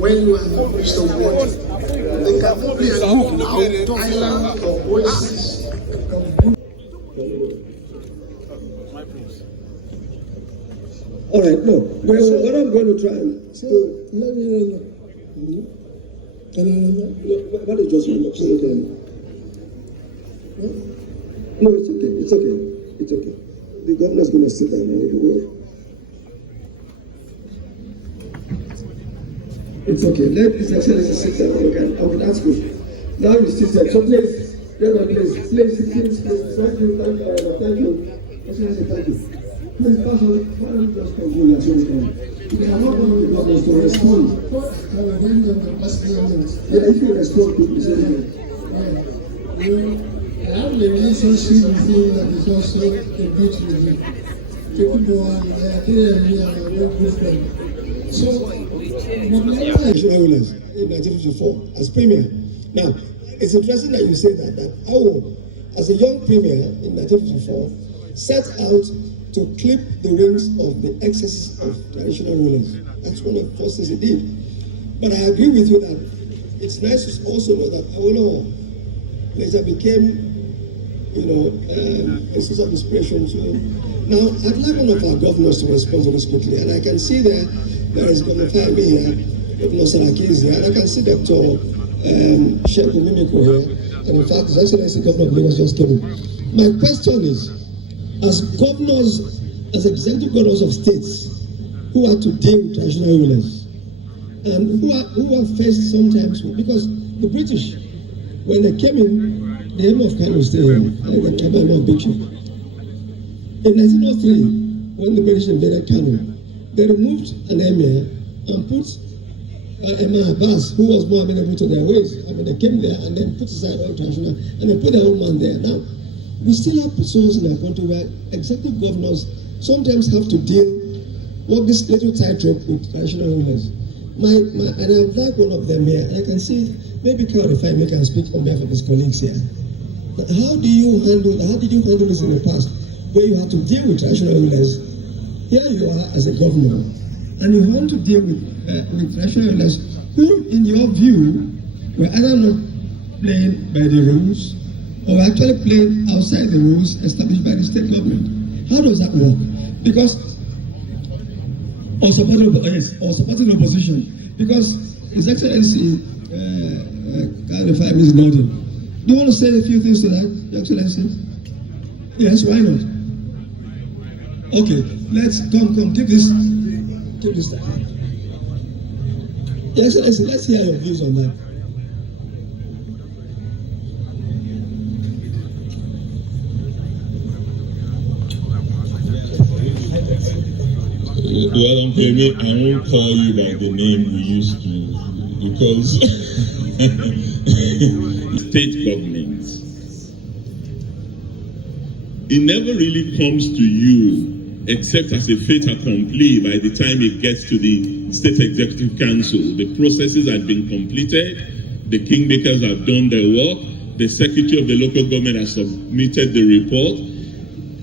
When you are Mr. Water, they cannot be an island of voices. All right, no. Well, what I'm going to try and Let me know. Can I know? what is just one No, it's okay. It's okay. It's okay. The governor's going to sit down and anyway. It's okay. Let His Excellency sit down. I can ask you. Now you sit there. So please, please. Thank you. Thank you. Excellency, thank you. Please, pass on. Why don't you just continue as soon as you can? We are not going to the governors to respond. Yeah, if you respond, please. I have a relationship with him that is also a bit with him. People are here and good friend. So, National rulers in 1954 as premier. Now, it's interesting that you say that Awo, as a young premier in 1954, set out to clip the wings of the excesses of traditional rulers. That's one of the first things he did. But I agree with you that it's nice to also know that Awolowo later became, a source of inspiration too. Now, I'd like one of our governors to respond to this quickly, and I can see there is Governor Fahimi here, Governor Saraki is here, and I can see Dr. Sheikh Mimiko here, and in fact, His Excellency Governor of Lagos just came in. My question is, as executive governors of states who are to deal with traditional rulers, and who are faced sometimes with, because the British, when they came in, the aim of Kano stay here, and they came in big ship. In 1903, when the British invaded Kano, they removed an emir and put Emir Abbas, who was more amenable to their ways. I mean, they came there and then put aside all traditional, and they put their own man there. Now, we still have zones in our country where executive governors sometimes have to walk this little tightrope with traditional rulers. And I would like one of them here, and I can see, maybe Kyle, if I can speak on behalf of his colleagues here. How did you handle this in the past, where you had to deal with traditional rulers? Here you are as a governor, and you want to deal with traditional rulers who, in your view, were either not playing by the rules or actually playing outside the rules established by the state government. How does that work? Because, or supporting the opposition. Because His Excellency, Kyle Fahimi is nodding. Do you want to say a few things to that, Your Excellency? Yes, why not? Okay, let's come, keep this down. Your Excellency, let's hear your views on that. Well, I won't call you by the name we used to, because state governments, it never really comes to you except as a fait accompli by the time it gets to the State Executive Council. The processes have been completed, the kingmakers have done their work, the Secretary of the local government has submitted the report.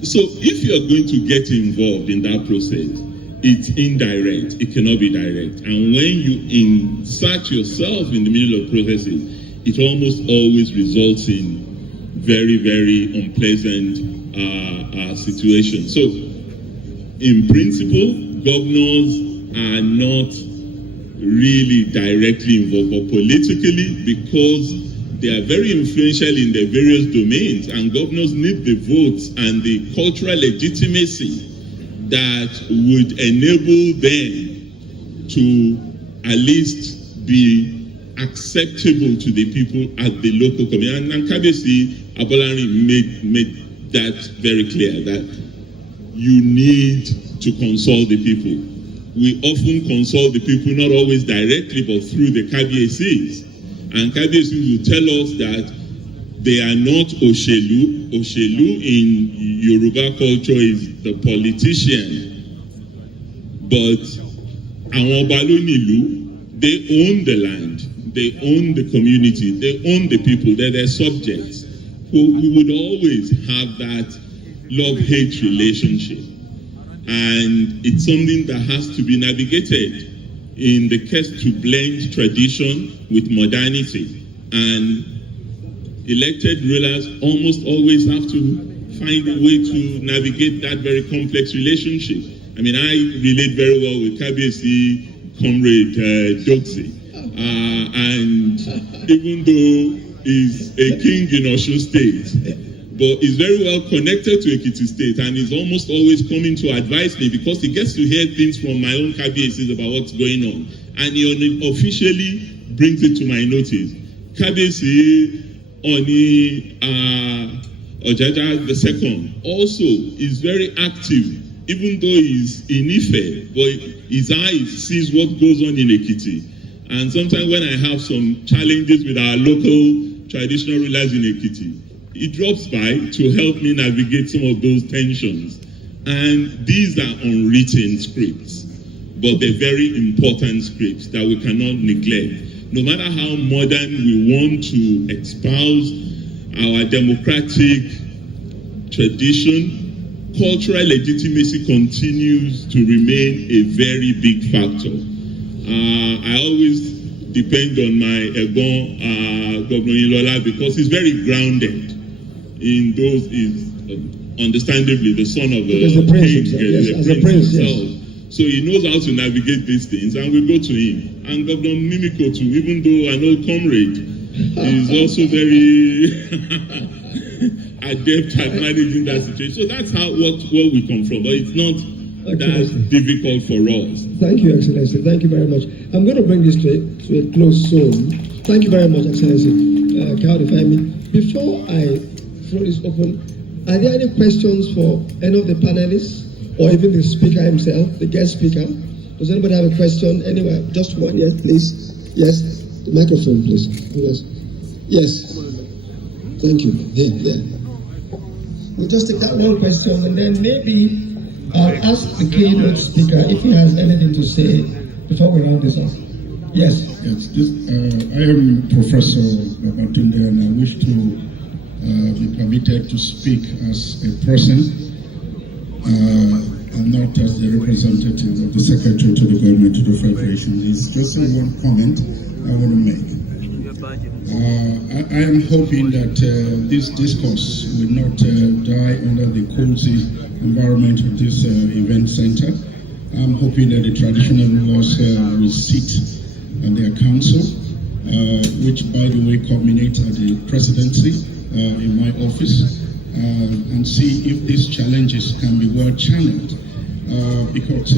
So if you're going to get involved in that process, it's indirect, it cannot be direct. And when you insert yourself in the middle of processes, it almost always results in very, very unpleasant situations. So, in principle, governors are not really directly involved, but politically, because they are very influential in their various domains, and governors need the votes and the cultural legitimacy that would enable them to at least be acceptable to the people at the local community. And Kabiyesi Abolari made that very clear, that you need to consult the people. We often consult the people, not always directly, but through the Kabiyesi's. And Kabiyesi will tell us that they are not Òṣèlú. Òṣèlú in Yoruba culture is the politician. But àwọn ọba ló nílùú, they own the land, they own the community, they own the people, they're their subjects. So we would always have that love-hate relationship. And it's something that has to be navigated in the quest to blend tradition with modernity. And elected rulers almost always have to find a way to navigate that very complex relationship. I mean, I relate very well with Kabiyesi comrade Doxy. And even though he's a king in Osun State, but he's very well connected to Ekiti State, and he's almost always coming to advise me because he gets to hear things from my own Kabiyesi about what's going on. And he officially brings it to my notice. Kabiyesi Ooni Ojaja II also is very active, even though he's in Ife, but his eyes sees what goes on in Ekiti. And sometimes when I have some challenges with our local traditional rulers in Ekiti, he drops by to help me navigate some of those tensions. And these are unwritten scripts, but they're very important scripts that we cannot neglect. No matter how modern we want to espouse our democratic tradition, cultural legitimacy continues to remain a very big factor. I always depend on my Egbon, Governor Ilola, because he's very grounded in those, is understandably the son of a prince himself. Yes. So he knows how to navigate these things, and we go to him. And Governor Mimiko too, even though an old comrade, is also very adept at managing that situation. So that's how what we come from, but it's not that difficult for us. Thank you, Excellency. Thank you very much. I'm going to bring this to a close soon. Thank you very much, Excellency. Before I throw this open, are there any questions for any of the panelists or even the speaker himself, the guest speaker? Does anybody have a question? Anywhere? Just one, yes, please. Yes, the microphone, please. Yes. Thank you. Yeah. We'll just take that one question, and then maybe I'll ask the keynote speaker if he has anything to say before we round this off. Yes. Yes. I am Professor Babatunde, and I wish to be permitted to speak as a person and not as the representative of the Secretary to the Government to the Federation. It's just one comment I want to make. I am hoping that this discourse will not die under the cozy environment of this event center. I'm hoping that the traditional rulers will sit at their council, which, by the way, culminates at the presidency in my office, and see if these challenges can be well channeled. Because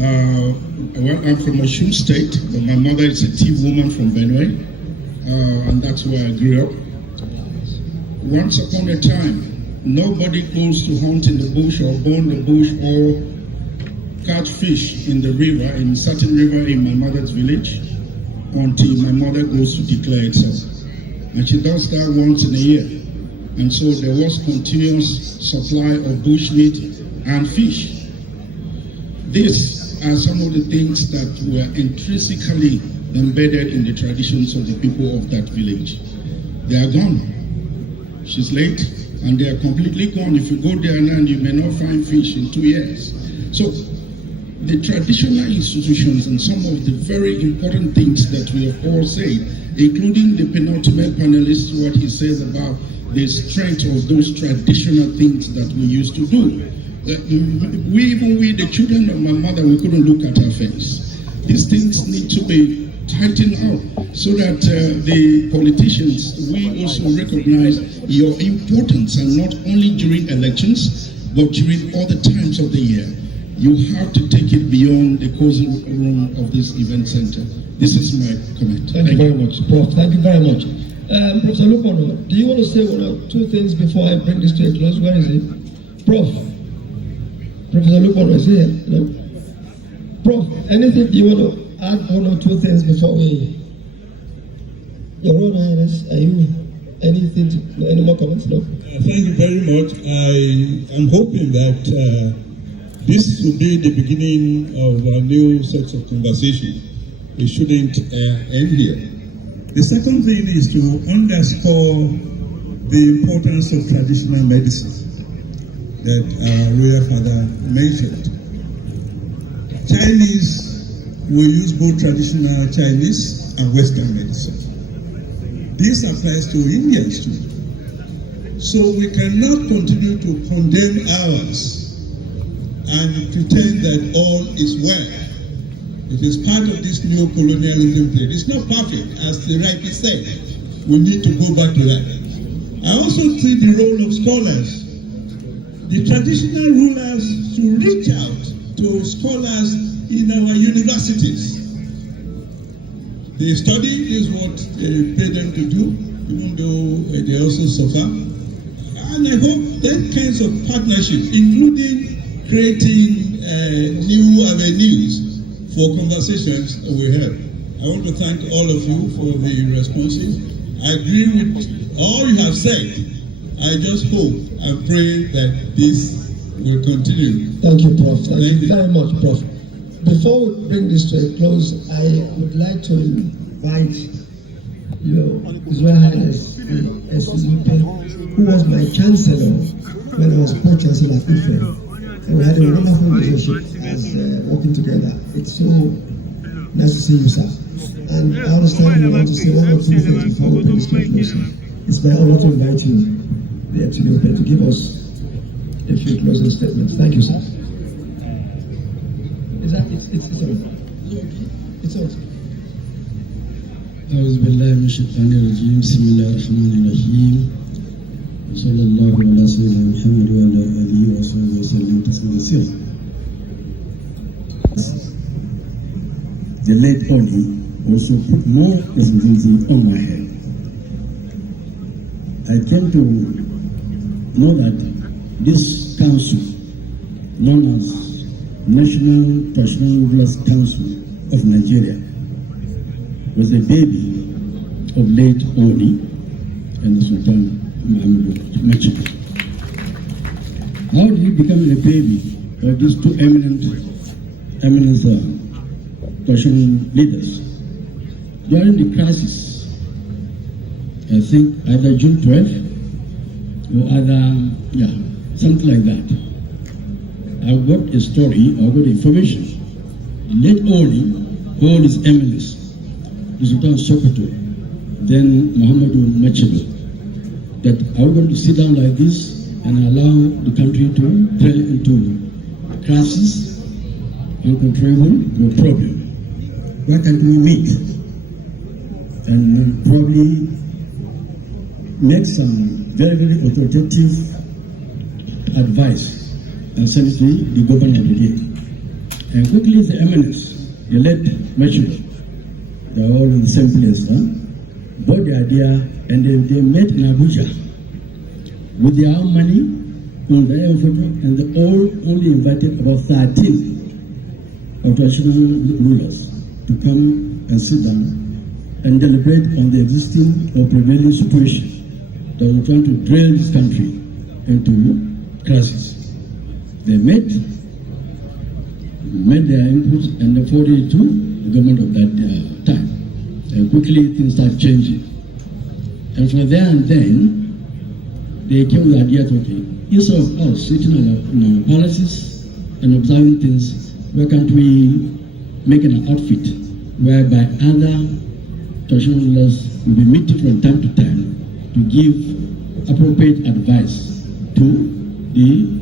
I'm from Osun State, but my mother is a tea woman from Benue, and that's where I grew up. Once upon a time, nobody goes to hunt in the bush or burn the bush or catch fish in the river, in a certain river in my mother's village, until my mother goes to declare itself. And she does that once in a year. And so there was continuous supply of bushmeat and fish. These are some of the things that were intrinsically embedded in the traditions of the people of that village. They are gone. She's late, and they are completely gone. If you go there now, you may not find fish in 2 years. So the traditional institutions and some of the very important things that we have all said, including the penultimate panelist, what he says about the strength of those traditional things that we used to do. We, the children of my mother, we couldn't look at her face. These things need to be tightened up so that the politicians, we also recognize your importance, and not only during elections, but during all the times of the year. You have to take it beyond the cozy room of this event center. This is my comment. Thank you very much, Prof. Thank you very much. Professor Lupono, do you want to say one or two things before I bring this to a close? Where is it? Professor Lupon was here. No? Prof, anything you want to add one or two things before we... Your Royal Highness, are you any more comments? No? Thank you very much. I am hoping that this will be the beginning of a new set of conversation. It shouldn't end here. The second thing is to underscore the importance of traditional medicine that our royal father mentioned. Chinese will use both traditional Chinese and Western medicine. This applies to Indians too. So we cannot continue to condemn ours and pretend that all is well. It is part of this neo-colonialism play. It's not perfect, as the rightly said. We need to go back to that. I also see the role of scholars. The traditional rulers should reach out to scholars in our universities. The study is what they pay them to do, even though they also suffer. And I hope that kinds of partnerships, including creating new avenues for conversations, will help. I want to thank all of you for the responses. I agree with all you have said. I just hope and pray that this will continue. Thank you, Prof. Thank you very much, Prof. Before we bring this to a close, I would like to invite His Royal Highness Ife, who was my chancellor when I was pro-chancellor at Ife. And we had a wonderful relationship as working together. It's so nice to see you, sir. And I understand you want to say one or two things before we bring this to a close. It's my honor to invite you there to be open to give us a few closing statements. Thank you, sir. Is that it's on? It's on. أعوذ بالله من الشيطان الرجيم بسم الله الرحمن الرحيم وصلى الله على سيدنا محمد وعلى آله وصحبه وسلم تسليما كثيرا. The late Ooni also put more responsibility on my head. I came to know that this council, known as National Traditional Rulers Council of Nigeria, was a baby of late Ooni and Sultan Machi. How did he become a baby of these two eminent traditional leaders? During the crisis, I think either June 12th or something like that. I got a story, I got information. Late Ooni, all his eminence, the Sultan Sokoto, then Muhammadu Machido, that are we going to sit down like this and allow the country to trail into crisis, uncontrollable problem? Why can't we meet and probably make some very, very authoritative advice and send it to the government of the day? And quickly the eminence, the late Machido, they are all in the same place, bought the idea and they met in Abuja with their own money on their own photo, and they all only invited about 13 of traditional rulers to come and sit down and deliberate on the existing or prevailing situation that were trying to drill this country into crisis. They met their inputs and they forwarded it to the government of that time. And quickly things start changing. And from there and then, they came with the idea that, okay, instead of us sitting in our palaces and observing things, why can't we make an outfit whereby other traditional rulers will be meeting from time to time to give appropriate advice to the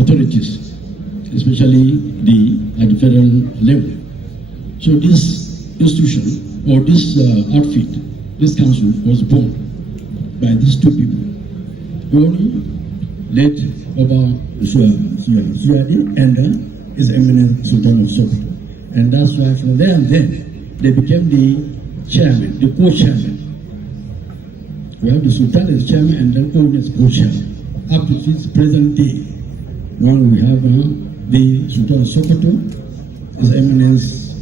authorities, especially at the federal level. So this institution or this outfit, this council was born by these two people. Ooni, late Oba Suadi, and his eminent Sultan of Sokoto. And that's why from there and then, they became the chairman, the co-chairman. We have the Sultan as chairman and then Ooni as co-chairman. up to this present day. One we have the Sultan of Sokoto, His Eminence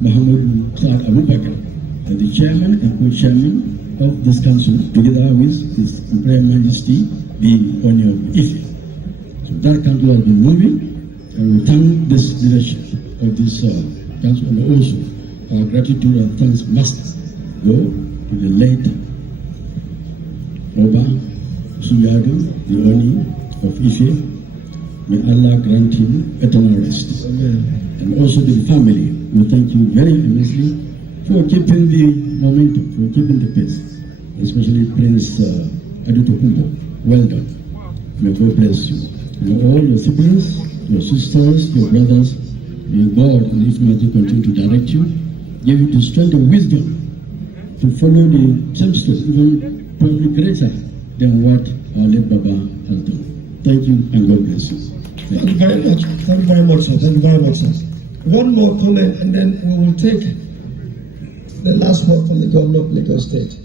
Muhammad Saad Abubakar, the chairman and co-chairman of this council, together with His Imperial Majesty, the Ooni of Ife. So that council has been moving, and we thank this leadership of this council, and also our gratitude and thanks must go to the late Oba Suyadu, the Ooni of Ife. May Allah grant him eternal rest. Amen. And also to the family, we thank you very immensely for keeping the momentum, for keeping the pace, especially Prince Adutokumbo. Well done. May God bless you. And all your siblings, your sisters, your brothers, may God and His Majesty continue to direct you, give you the strength and wisdom to follow the same steps, even probably greater than what our late Baba has done. Thank you and God bless you. Thank you very much. Thank you very much, sir. Thank you very much, sir. One more comment, and then we will take the last one from the governor of Lagos State.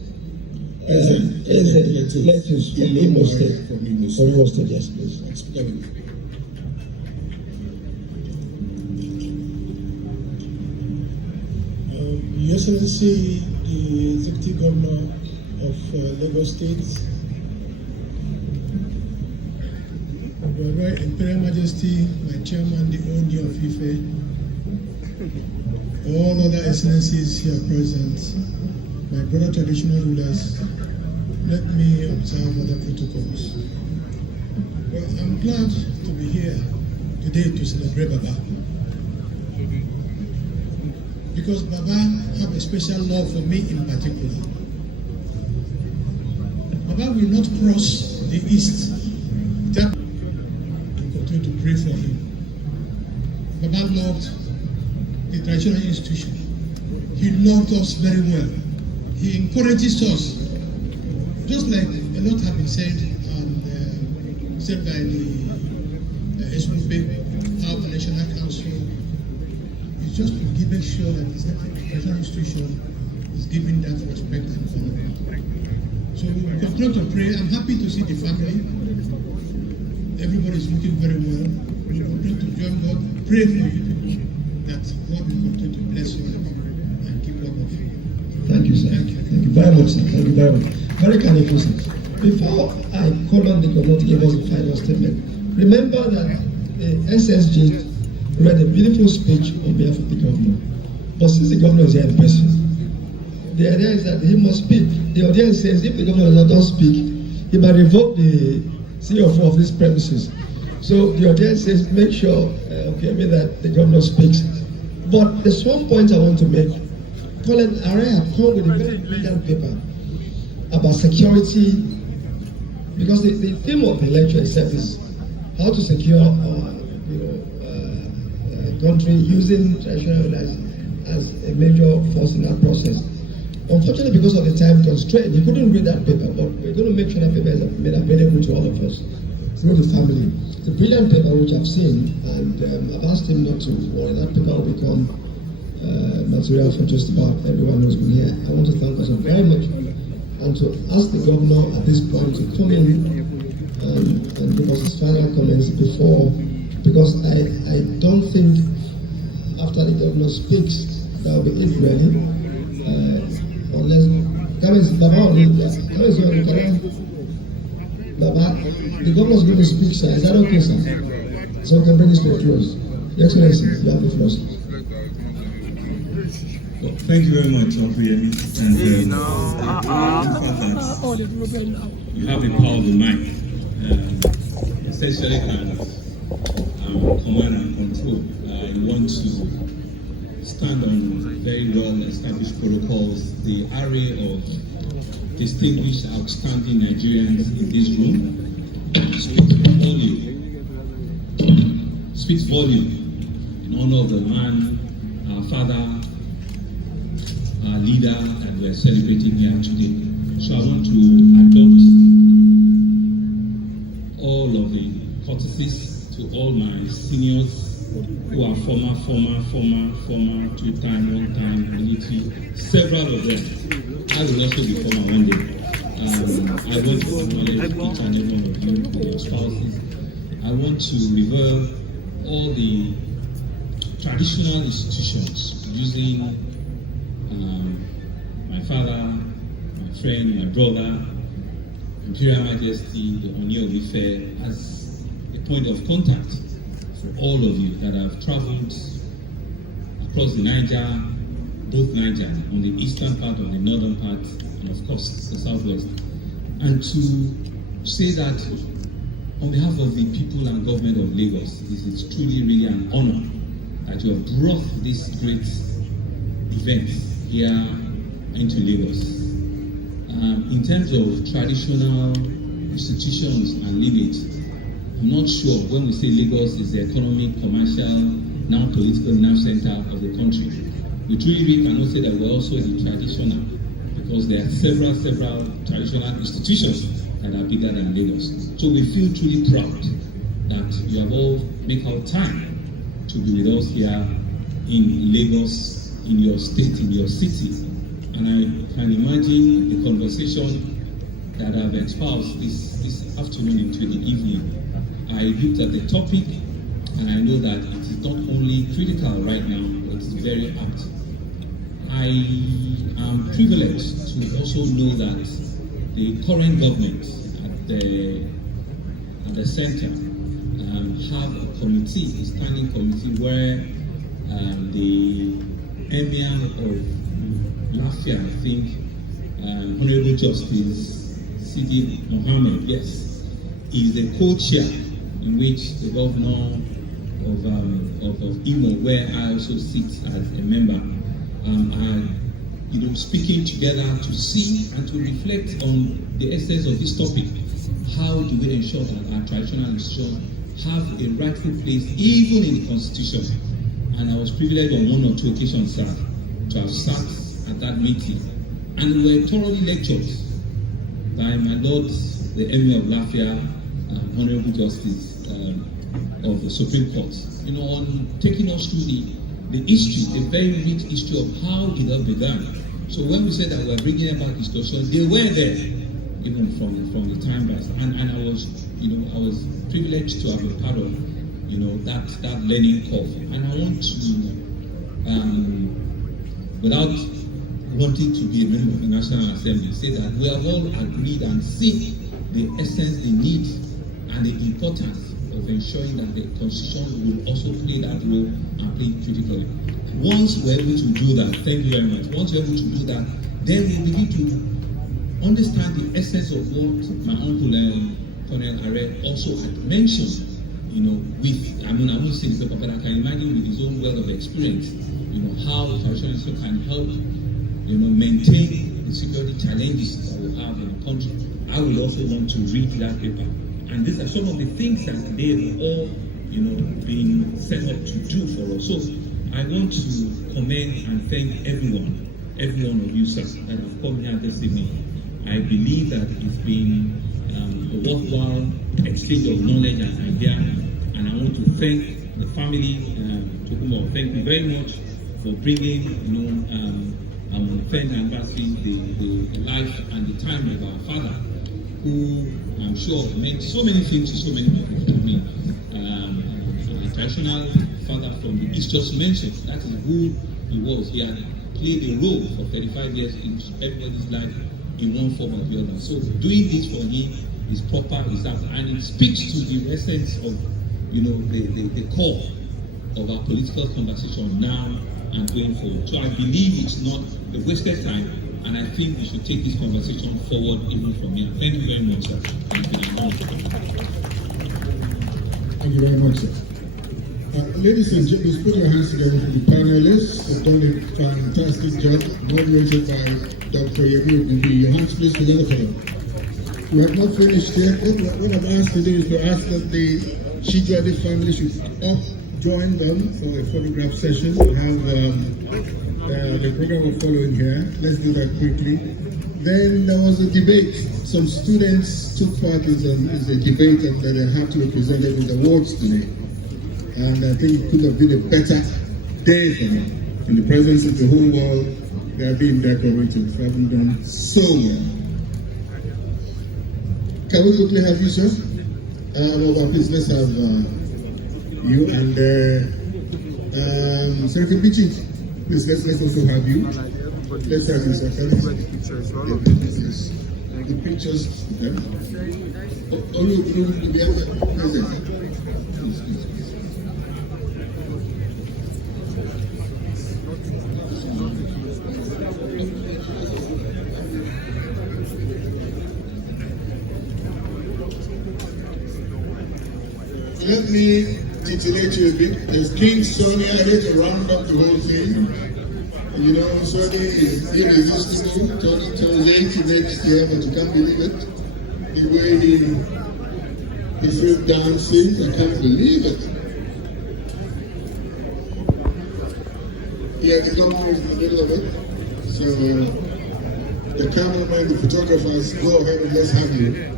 Lettuce from Imo State. From Imo State, yes, please. Your Excellency, the Executive Governor of Lagos State, Your Royal Imperial Majesty, my Chairman, the Ooni of Ife, all other excellencies here present, my brother traditional rulers, let me observe other protocols. Well, I'm glad to be here today to celebrate Baba. Because Baba have a special love for me in particular. Baba will not cross the east without continue to pray for him. Baba loved the traditional institution. He loved us very well. He encourages us, just like a lot have been said and said by the SPP, our National Council. It's just to make sure that the traditional institution is given that respect and honor. So we will continue to pray. I'm happy to see the family. Everybody is looking very well. We will continue to join God, pray for you people, that God will continue to bless you and keep all of you. Thank you, sir. Thank you very much, sir. Thank you very much. Very kind of you, sir. Before I call on the governor to give us a final statement, remember that the SSG read a beautiful speech on behalf of the governor. But since the governor is here in person, the idea is that he must speak. The audience says if the governor does not speak, he might revoke the CFO of these premises. So the audience says make sure, that the governor speaks. But there's one point I want to make. Colin Array had come with a very brilliant paper about security, because the theme of the lecture itself is how to secure our country using traditional as a major force in that process. Unfortunately, because of the time constraint, he couldn't read that paper, but we're going to make sure that paper is made available to all of us through the family. It's a brilliant paper which I've seen, and I've asked him not to worry. That paper will become material for just about everyone who's been here. I want to thank us very much and to ask the governor at this point to come in and give us his final comments because I don't think after the governor speaks that will be it really, unless Baba, the governor is going to speak, sir. Is that okay, sir? So we can bring this to a close. Your Excellency, you have the floor. Well, thank you very much, Opie, and you have the power of the mic. Essentially, command and control. You want to stand on very well-established protocols. The array of distinguished, outstanding Nigerians in this room speaks volume in honor of the man, our father, our leader, and we are celebrating here today. So I want to adopt all of the courtesies to all my seniors who are former, two-time, one-time, military, several of them. I will also be former one day. I want to acknowledge each and every one of you with your spouses. I want to revere all the traditional institutions using my father, my friend, my brother, Imperial Majesty, the Ooni of Ife, as a point of contact for all of you that have traveled across the Niger, both Niger, on the eastern part, on the northern part, and of course the southwest. And to say that on behalf of the people and government of Lagos, this is truly really an honor that you have brought this great event here into Lagos. In terms of traditional institutions and lineage, I'm not sure when we say Lagos is the economic, commercial, now political nerve center of the country. We truly cannot say that we're also the traditional, because there are several traditional institutions that are bigger than Lagos. So we feel truly proud that you have all made out time to be with us here in Lagos, in your state, in your city. And I can imagine the conversation that I've espoused this afternoon into the evening. I looked at the topic and I know that it is not only critical right now, but it's very apt. I am privileged to also know that the current government at the center have a committee, a standing committee, where the Emir of Lafia, I think, Honorable Justice Sidi Mohammed, yes, is the co-chair, in which the governor of Imo, where I also sit as a member, are speaking together to see and to reflect on the essence of this topic. How do we ensure that our traditional institutions have a rightful place even in the Constitution? And I was privileged on one or two occasions, sir, to have sat at that meeting, and we were thoroughly lectured by my lord, the Emir of Lafia, Honorable Justice of the Supreme Court, on taking us through the history, the very rich history of how it all began. So when we said that we were bringing about discussion, they were there, even from the time past, and I was, I was privileged to have been part of, that learning curve. And I want to, without wanting to be a member of the National Assembly, say that we have all agreed and seen the essence, the need, and the importance of ensuring that the Constitution will also play that role and play critically. Once we're able to do that, thank you very much. Once we're able to do that, then we begin to understand the essence of what my uncle Colonel Are also had mentioned. I won't say this, but I can imagine with his own wealth of experience, how traditional can help, maintain the security challenges that we have in the country. I will also want to read that paper. And these are some of the things that they've all, been set up to do for us. So I want to commend and thank every one of you, sir, that have come here this evening. I believe that it's been a worthwhile exchange of knowledge and ideas, and I want to thank the family, Tokumo. Thank you very much for bringing, our 10th anniversary, the life and the time of our father, who I'm sure meant so many things to so many people. I mean, a traditional father from the East just mentioned, that is who he was. He had played a role for 35 years in everybody's life in one form or the other. So doing this for him is proper, is apt, and it speaks to the essence of, the core of our political conversation now and going forward. So I believe it's not a wasted time, and I think we should take this conversation forward even from here. Thank you very much, sir. Thank you very much, sir. Ladies and gentlemen, put your hands together for the panelists. They've done a fantastic job, moderated by Dr. Yemi. Your hands please together for them. We have not finished yet. What I've asked to do is to ask that the Chijwade family should join them for a photograph session. We have the program we're following here. Let's do that quickly. Then there was a debate. Some students took part in the debate, and they have to be presented with awards today. And I think it could have been a better day for them. In the presence of the whole world, they are being decorated. They haven't done so well. Can we quickly have you, sir? Please, let's have you and Secretary Bichi. Please, let's also have you. Let's have you, sir. The pictures. Olu, we have the present. Please. Let me titillate you a bit. As King Sonny, I had to round up the whole thing. You know, Sonny is irresistible. Tony turns 80 next year, but you can't believe it. The way he's still dancing, I can't believe it. Yeah, the government is in the middle of it. So the cameraman, the photographers, go ahead and let's have you.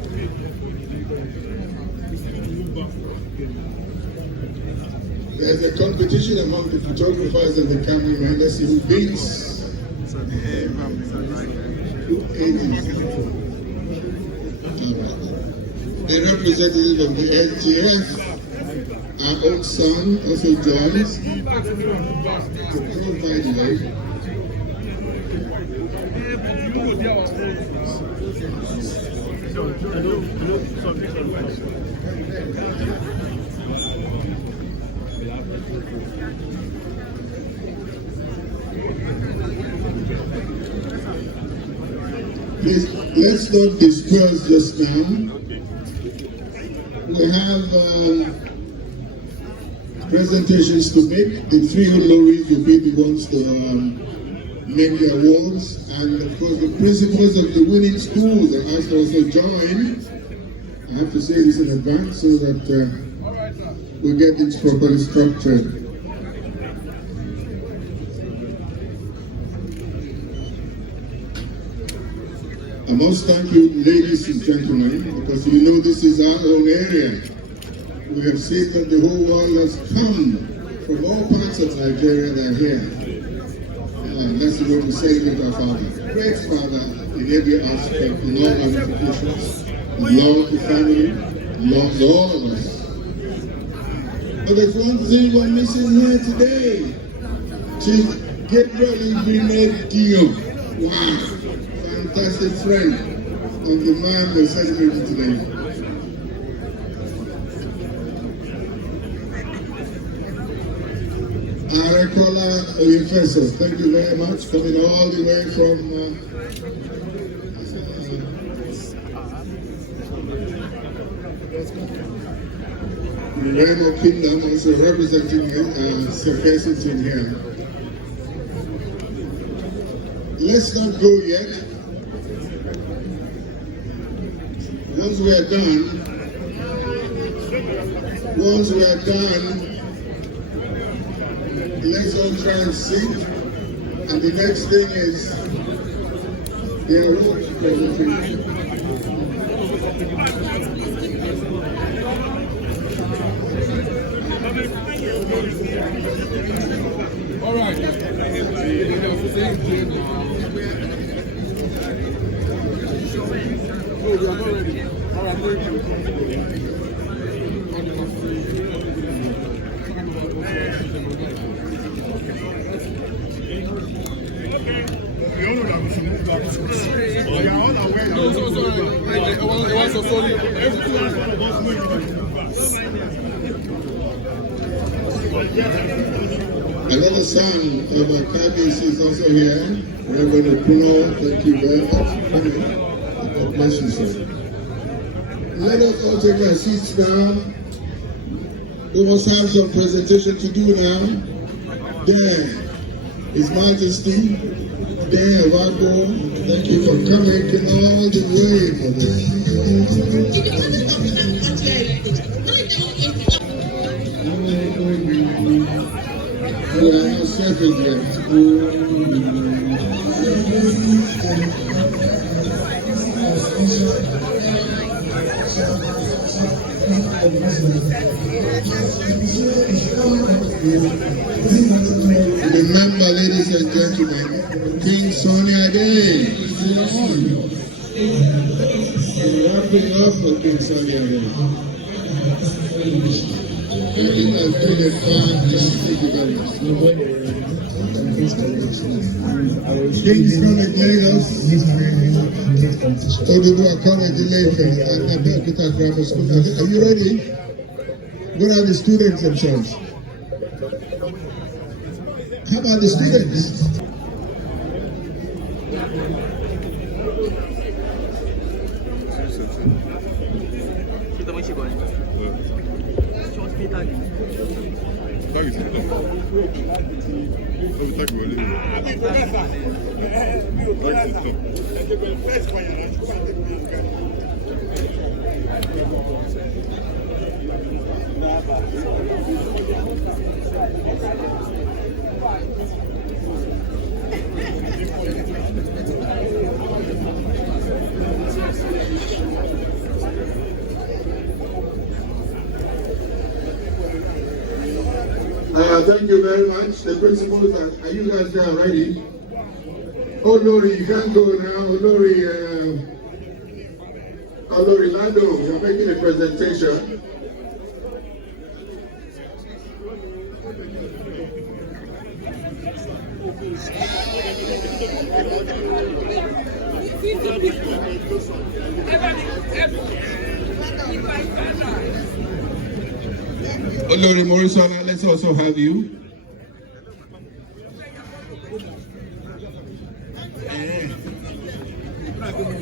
There's a competition among the photographers and the cameramen. Let's see who beats. The representative of the SGF, our own son, also joins. By the way. Please, let's not discuss just now. We have presentations to make. The 3 honorees will be the ones to make the awards. And of course, the principals of the winning schools are asked to also join. I have to say this in advance so that we get it properly structured. I must thank you, ladies and gentlemen, because you know this is our own area. We have seen that the whole world has come from all parts of Nigeria. They're here. And that's the way we celebrate our Father. Great Father in every aspect, in all ramifications. Love the family, loves all of us. But there's one thing we're missing here today. Chief Gabriel Ibe. Wow. Fantastic friend of the man we're celebrating today. Arekola Oyefe, thank you very much, coming all the way from the Remo Kingdom, also representing Sir Kensington here. Let's not go yet. Once we are done, let's all try and sing. And the next thing is the award presentation. All right. Oh, we are not ready. All right, thank you. Another son of Akabis is also here, Reverend Okuno. Thank you very much for coming. God bless you, sir. Let us all take our seats now. We must have some presentation to do now. There, His Majesty, there, Wabo. Thank you for coming all the way for this. We are not settled yet. Remember, ladies and gentlemen, King Sonny Ade. Wrapping up for King Sunny already. Everything has been a fantastic event. King's College Lagos, Oduduwa College Ife, and Abeokuta Grammar School. Are you ready? What are the students themselves? How about the students? Thank you very much. The principals, are you guys there ready? Oh, Lori, you can't go now. Lori Lando, you're making a presentation. Lori Morrison, let's also have you.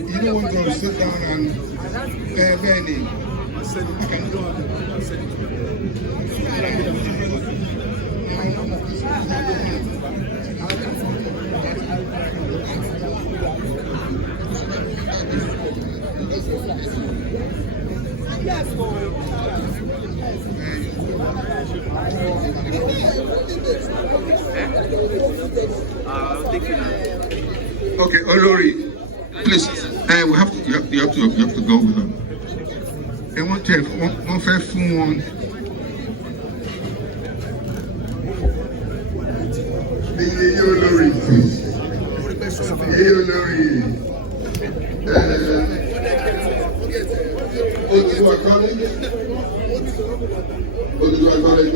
You don't want to sit down and Benny. Okay, Olori, please. You have to go with them. They want to have one fair phone. Olori, please. Olori. Oduduwa College. Oduduwa College.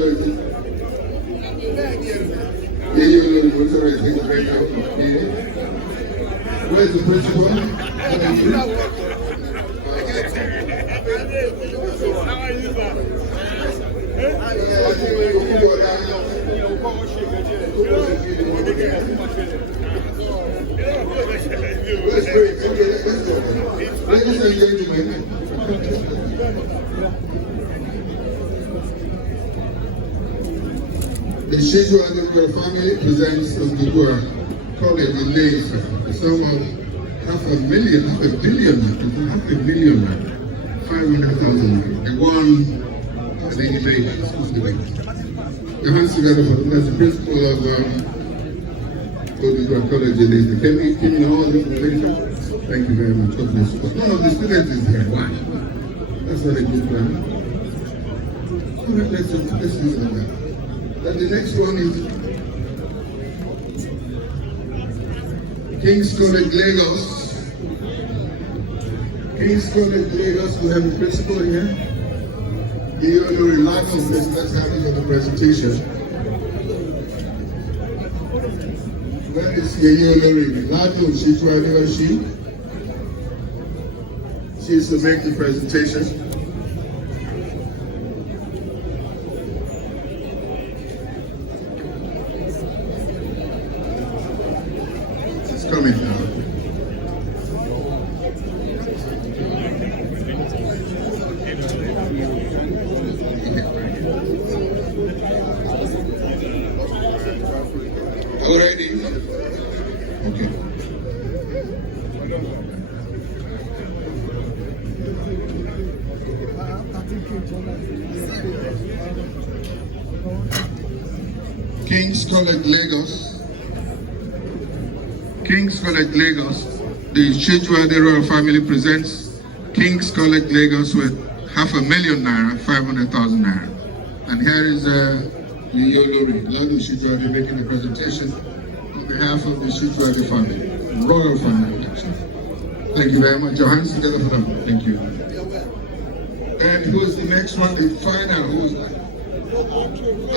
Where's the principal? The Sanwo-Olu family presents Oduduwa College in Ife, the sum of half a billion, 500,000. The one, and then he made the hands together for the principal of Oduduwa College in Ife. Can you know all the information? Thank you very much. God bless you. But none of the students is here. Why? That's not a good plan. All right, let's use that. Then the next one is King's College Lagos. King's College Lagos, we have a principal here. You will relax on this, let's have it for the presentation. Where is Yeyolori? Lado, she's wherever she is to make the presentation. Coming now. Are we ready? Okay. King's College Lagos. King's College Lagos, the Sanwo-Olu family presents King's College Lagos with 500,000 naira, 500,000 naira. And here is Yeyolori, Ladu Sanwo-Olu making a presentation on behalf of the Sanwo-Olu family, royal family actually. Thank you very much. Your hands together for them. Thank you. And who's the next one? The final. Who's that?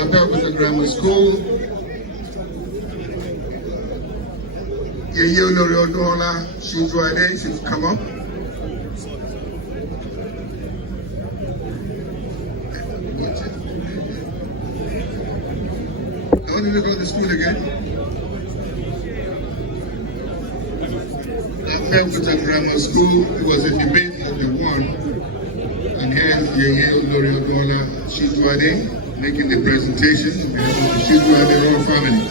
Abeokuta Grammar School. Yeye Olori Odunola Shinjuade, she's come up. How did they go to school again? Abeokuta Grammar School. It was a debate that they won. And here's Yeye Olori Odunola Shinjuade making the presentation. Shinjuade whole family.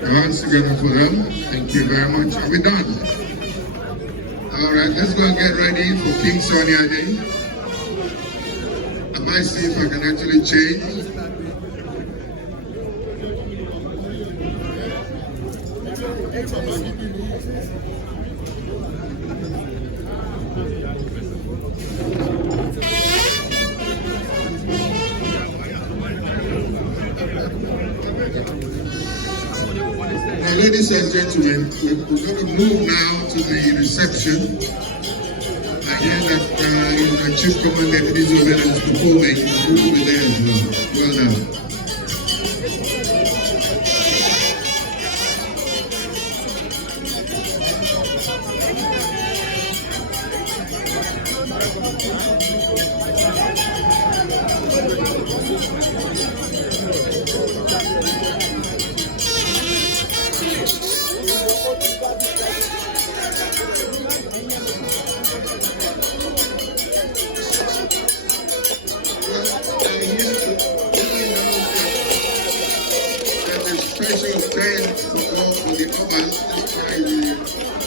Your hands together for them. Thank you very much. Are we done? All right, let's go and get ready for King Sunny Ade. I might see if I can actually change. Now, ladies and gentlemen, we're going to move now to the reception. I hear that the Chief Commander Deputy Zobel is performing. We will be there as well. Well done. Special thanks for the Oba.